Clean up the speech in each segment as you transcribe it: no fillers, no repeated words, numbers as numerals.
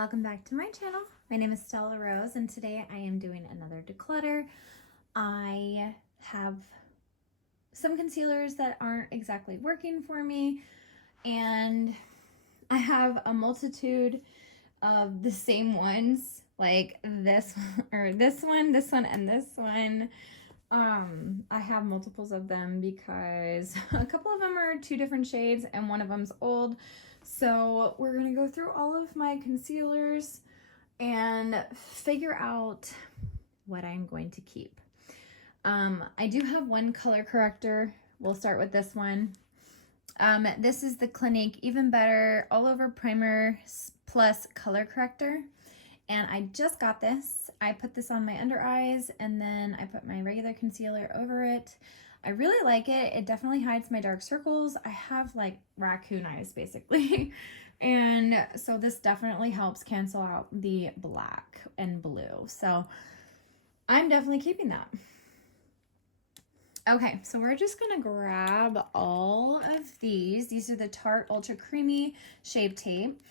welcome back to my channel. My name is Stella Rose and today I am doing another declutter. I have some concealers that aren't exactly working for me, and I have a multitude of the same ones, like this or this one, and this one. I have multiples of them because a couple of them are two different shades and one of them's old. So we're gonna go through all of my concealers and figure out what I'm going to keep. I do have one color corrector. We'll start with this one. This is the Clinique Even Better All Over Primer Plus Color Corrector. And I just got this. I put this on my under eyes and then I put my regular concealer over it. I really like it. It definitely hides my dark circles. I have like raccoon eyes basically. And so this definitely helps cancel out the black and blue. So I'm definitely keeping that. Okay, so we're just gonna grab all of these. These are the Tarte Ultra Creamy Shape Tape.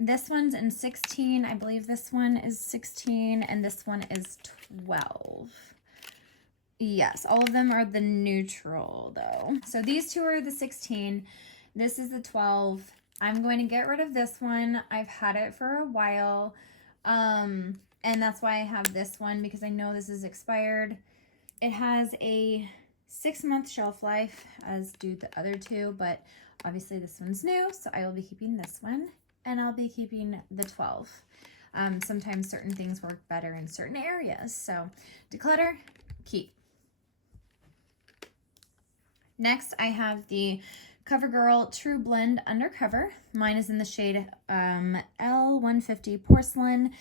This one's in 16. I believe this one is 16 and this one is 12. Yes, all of them are the neutral though. So these two are the 16. This is the 12. I'm going to get rid of this one. I've had it for a while. And that's why I have this one, because I know this is expired. It has a 6-month shelf life, as do the other two, but obviously this one's new, so I will be keeping this one. And I'll be keeping the 12. Sometimes certain things work better in certain areas. So declutter, keep. Next, I have the CoverGirl True Blend Undercover. Mine is in the shade L150 Porcelain.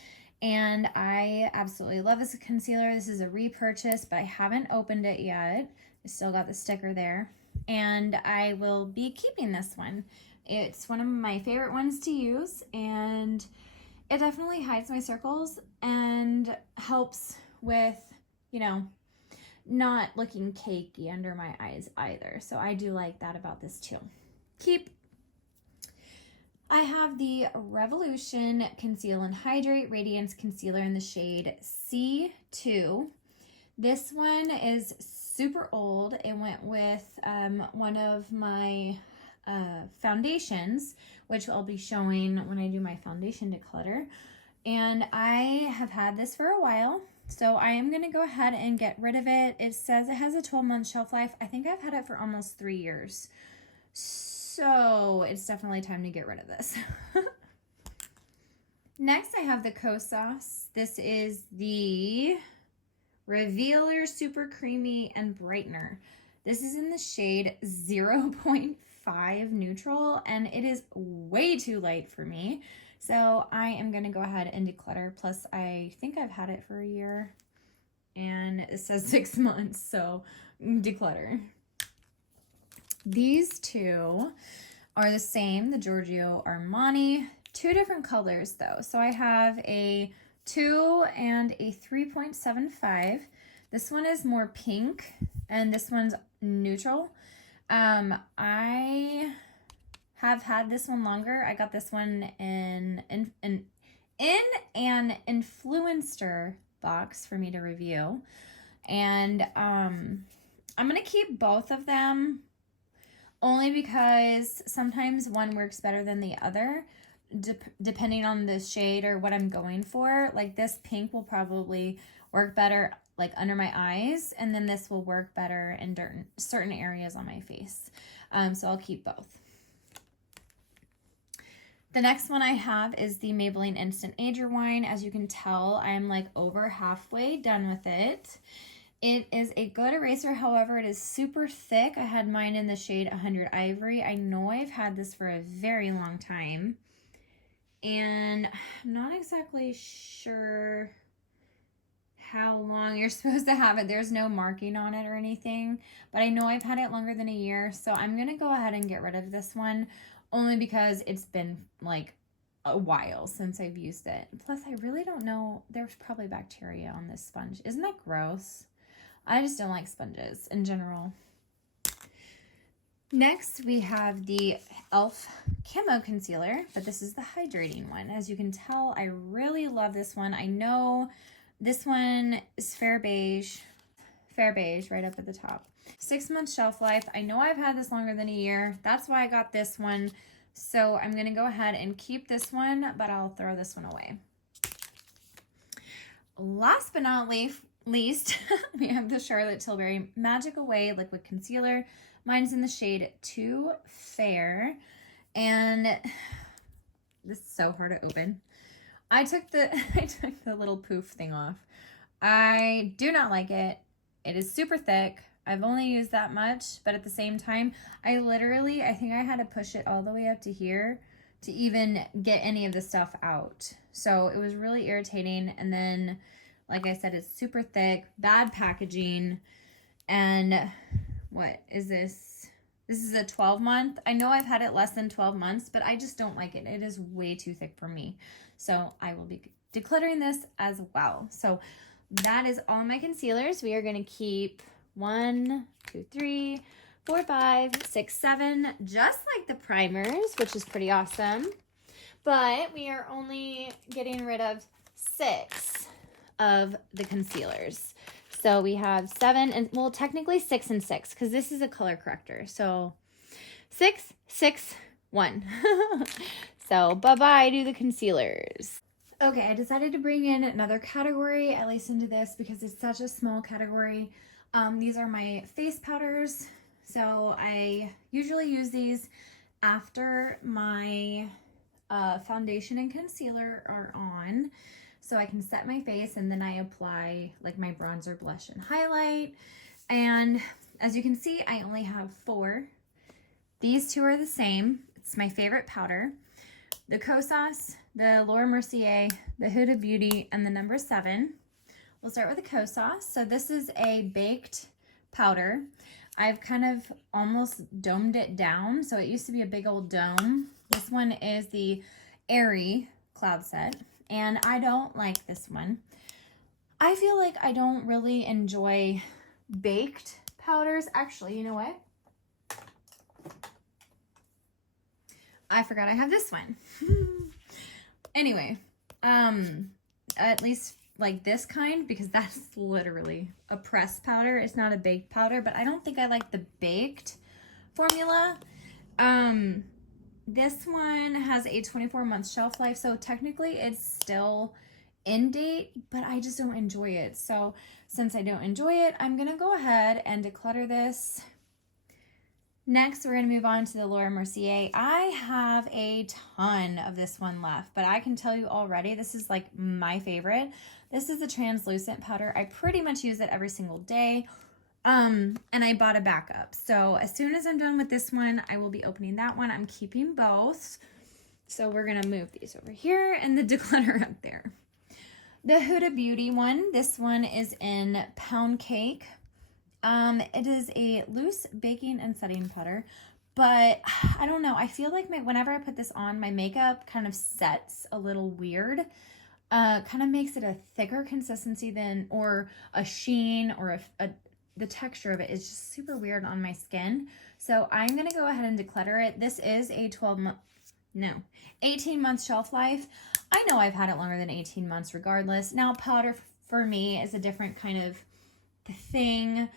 And I absolutely love this concealer. This is a repurchase, but I haven't opened it yet. I still got the sticker there. And I will be keeping this one. It's one of my favorite ones to use, and it definitely hides my circles and helps with, you know, not looking cakey under my eyes either. So I do like that about this too. Keep. I have the Revolution Conceal and Hydrate Radiance Concealer in the shade C2. This one is super old. It went with one of my foundations, which I'll be showing when I do my foundation declutter. And I have had this for a while, so I am going to go ahead and get rid of it. It says it has a 12-month shelf life. I think I've had it for almost 3 years. So it's definitely time to get rid of this. Next, I have the Kosas. This is the Revealer Super Creamy and Brightener. This is in the shade 0.5 neutral, and it is way too light for me. So I am going to go ahead and declutter. Plus, I think I've had it for a year, and it says 6 months, so declutter. These two are the same, the Giorgio Armani. Two different colors though. So I have a 2 and a 3.75. This one is more pink and this one's neutral. I have had this one longer. I got this one in an influencer box for me to review. And I'm going to keep both of them only because sometimes one works better than the other, depending on the shade or what I'm going for. Like this pink will probably work better like under my eyes, and then this will work better in certain areas on my face. So I'll keep both. The next one I have is the Maybelline Instant Age Rewind. As you can tell, I am like over halfway done with it. It is a good eraser, however, it is super thick. I had mine in the shade 100 Ivory. I know I've had this for a very long time, and I'm not exactly sure how long you're supposed to have it. There's no marking on it or anything, but I know I've had it longer than a year, so I'm going to go ahead and get rid of this one, only because it's been like a while since I've used it. Plus, I really don't know. There's probably bacteria on this sponge. Isn't that gross? I just don't like sponges in general. Next, we have the e.l.f. Camo Concealer, but this is the hydrating one. As you can tell, I really love this one. I know this one is fair beige right up at the top. 6 months shelf life. I know I've had this longer than a year. That's why I got this one. So I'm going to go ahead and keep this one, but I'll throw this one away. Last but not least, we have the Charlotte Tilbury Magic Away Liquid Concealer. Mine's in the shade Too Fair, and this is so hard to open. I took the little poof thing off. I do not like it. It is super thick. I've only used that much, but at the same time, I think I had to push it all the way up to here to even get any of the stuff out. So it was really irritating. And then, like I said, it's super thick, bad packaging, and what is this? This is a 12-month. I know I've had it less than 12 months, but I just don't like it. It is way too thick for me. So I will be decluttering this as well. So that is all my concealers. We are going to keep 1, 2, 3, 4, 5, 6, 7, just like the primers, which is pretty awesome. But we are only getting rid of 6 of the concealers. So we have 7 and, well, technically 6 and 6 because this is a color corrector. So 6, 6, 1. So bye-bye to the concealers. Okay, I decided to bring in another category, at least into this, because it's such a small category. These are my face powders. So I usually use these after my foundation and concealer are on. So I can set my face and then I apply like my bronzer, blush, and highlight. And as you can see, I only have 4. These 2 are the same. It's my favorite powder. The Kosas, the Laura Mercier, the Huda Beauty, and the number 7. We'll start with the Kosas. So this is a baked powder. I've kind of almost domed it down. So it used to be a big old dome. This one is the Airy Cloud Set. And I don't like this one. I feel like I don't really enjoy baked powders. Actually, you know what? I forgot I have this one. Anyway, at least like this kind, because that's literally a pressed powder. It's not a baked powder, but I don't think I like the baked formula. This one has a 24-month shelf life, so technically it's still in date, but I just don't enjoy it. So since I don't enjoy it, I'm gonna go ahead and declutter this. Next, we're gonna move on to the Laura Mercier. I have a ton of this one left, but I can tell you already, this is like my favorite. This is the translucent powder. I pretty much use it every single day. And I bought a backup. So as soon as I'm done with this one, I will be opening that one. I'm keeping both. So we're going to move these over here and the declutter up there. The Huda Beauty one, this one is in Pound Cake. It is a loose baking and setting powder, but I don't know. I feel like whenever I put this on, my makeup kind of sets a little weird. Kind of makes it a thicker consistency than, or a sheen, or the texture of it is just super weird on my skin. So I'm going to go ahead and declutter it. This is a 18-month shelf life. I know I've had it longer than 18 months regardless. Now, powder for me is a different kind of thing.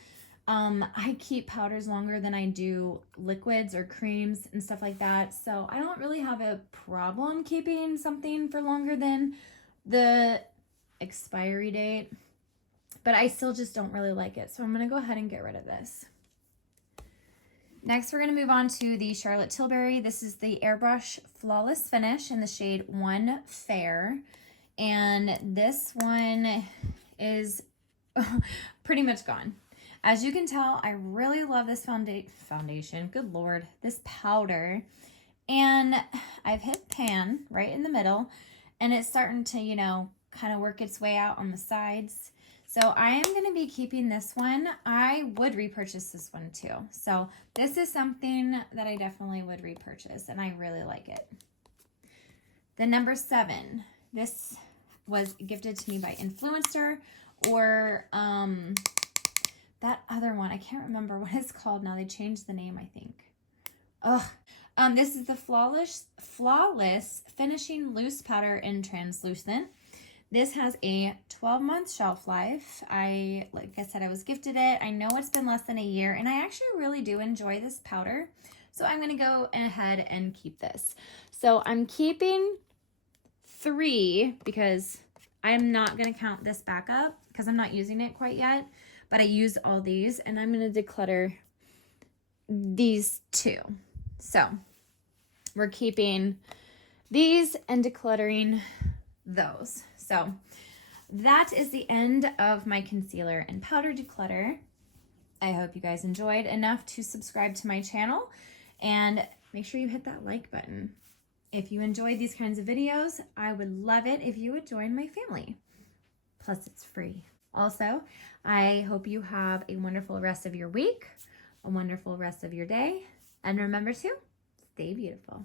I keep powders longer than I do liquids or creams and stuff like that. So I don't really have a problem keeping something for longer than the expiry date. But I still just don't really like it. So I'm going to go ahead and get rid of this. Next, we're going to move on to the Charlotte Tilbury. This is the Airbrush Flawless Finish in the shade 1 Fair. And this one is pretty much gone. As you can tell, I really love this foundation. Good Lord. This powder. And I've hit pan right in the middle. And it's starting to, you know, kind of work its way out on the sides. So I am going to be keeping this one. I would repurchase this one too. So this is something that I definitely would repurchase, and I really like it. The number 7. This was gifted to me by Influencer, or that other one. I can't remember what it's called now. They changed the name, I think. Oh, this is the Flawless Finishing Loose Powder in Translucent. This has a 12-month shelf life. Like I said, I was gifted it. I know it's been less than a year, and I actually really do enjoy this powder. So I'm gonna go ahead and keep this. So I'm keeping 3 because I'm not gonna count this back up because I'm not using it quite yet, but I used all these, and I'm gonna declutter these 2. So we're keeping these and decluttering those. So that is the end of my concealer and powder declutter. I hope you guys enjoyed enough to subscribe to my channel, and make sure you hit that like button. If you enjoyed these kinds of videos, I would love it if you would join my family. Plus, it's free. Also, I hope you have a wonderful rest of your week, a wonderful rest of your day, and remember to stay beautiful.